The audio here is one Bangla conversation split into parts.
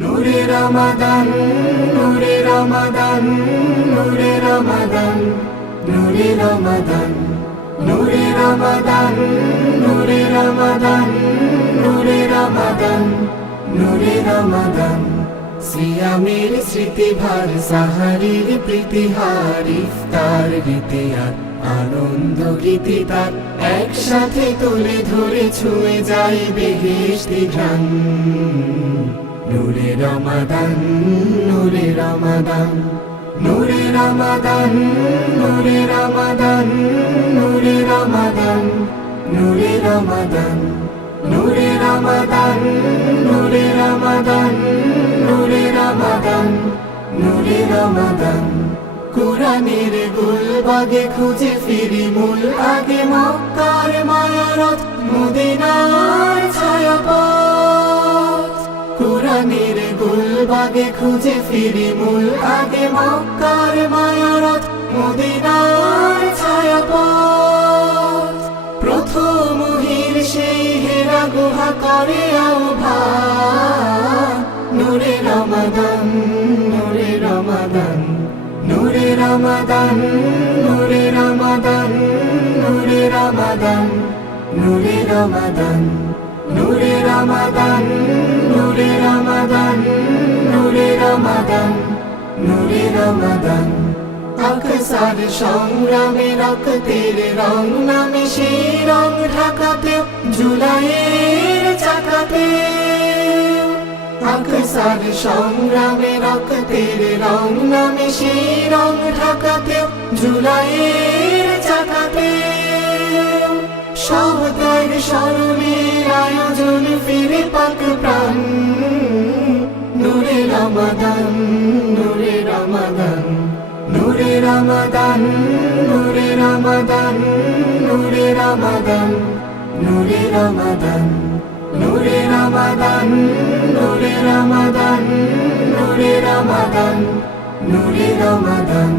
নূরে রমাদান, নূরে রমাদান, নূরে রমাদান, নূরে রমাদান, নূরে রমাদান, নূরে রমাদান, নূরে রমাদান, নূরে রমাদান। সিয়ামের স্মৃতিভার, সাহারির প্রীতিহার, ইফতার রীতি আর আনন্দ গীতি তার একসাথে তুলে ধরে ছুঁয়ে যায় বেহেশতি ঘ্রাণ। নূরে রমাদান, নূরে রমাদান, নূরে রমাদান, নূরে রমাদান, নূরে রমাদান, নূরে রমাদান, নূরে রমাদান, নূরে রমাদান, নূরে রমাদান, নূরে রমাদান। কুরআনের গুলবাগে খুঁজে ফিরি মূল আগে, মক্কার মায়ারথ মদিনার ছায়াপথ। কুরআনের গুলবাগে খুঁজে ফিরি মূল আগে, মক্কার মায়ারথ মদিনার ছায়াপথ। প্রথম ওহীর সেই হেরা গুহা করে আহ্বান। নূরে রমাদান, নূরে রমাদান, নূরে রমাদান, নূরে রমাদান, নূরে রমাদান, নূরে রমাদান, নূরে রমাদান, নূরে রমাদান, নূরে রমাদান, নূরে রমাদান। আকসার সংগ্রামে রক্তের রং নামে সেই রং ঢাকাতে জুলাইয়ের চাকাতে। আকসার সংগ্রামে রক্তের রং নামে সেই রং ঢাকাতে জুলাইয়ের চাকাতে। সব ত্যাগ স্মরণের আয়োজন ফিরে পাক প্রাণ। নূরে রমাদান, নূরে রমাদান, নূরে রমাদান, নূরে রমাদান, নূরে রমাদান, নূরে রমাদান, নূরে রমাদান, নূরে রমাদান, নূরে রমাদান, নূরে রমাদান।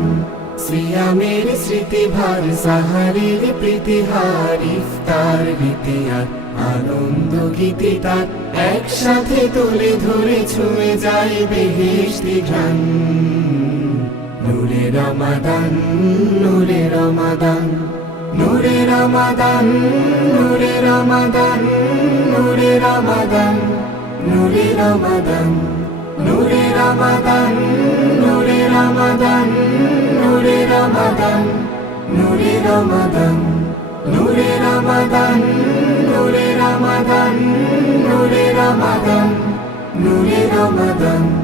সিয়ামের স্মৃতিভার, সাহারির প্রীতিহার, ইফতার রীতি আর আনন্দ গীতি তার একসাথে তুলে ধরে ছুঁয়ে যায় বেহেশতি ঘ্রাণ। নূরে রমাদান, নূরে রমাদান, নূরে রমাদান, নূরে রমাদান, নূরে রমাদান, নূরে রমাদান, নূরে রমাদান, নূরে রমাদান, নূরে রমাদান, নূরে রমাদান, নূরে রমাদান, নূরে রমাদান, নূরে রমাদান, নূরে রমাদান।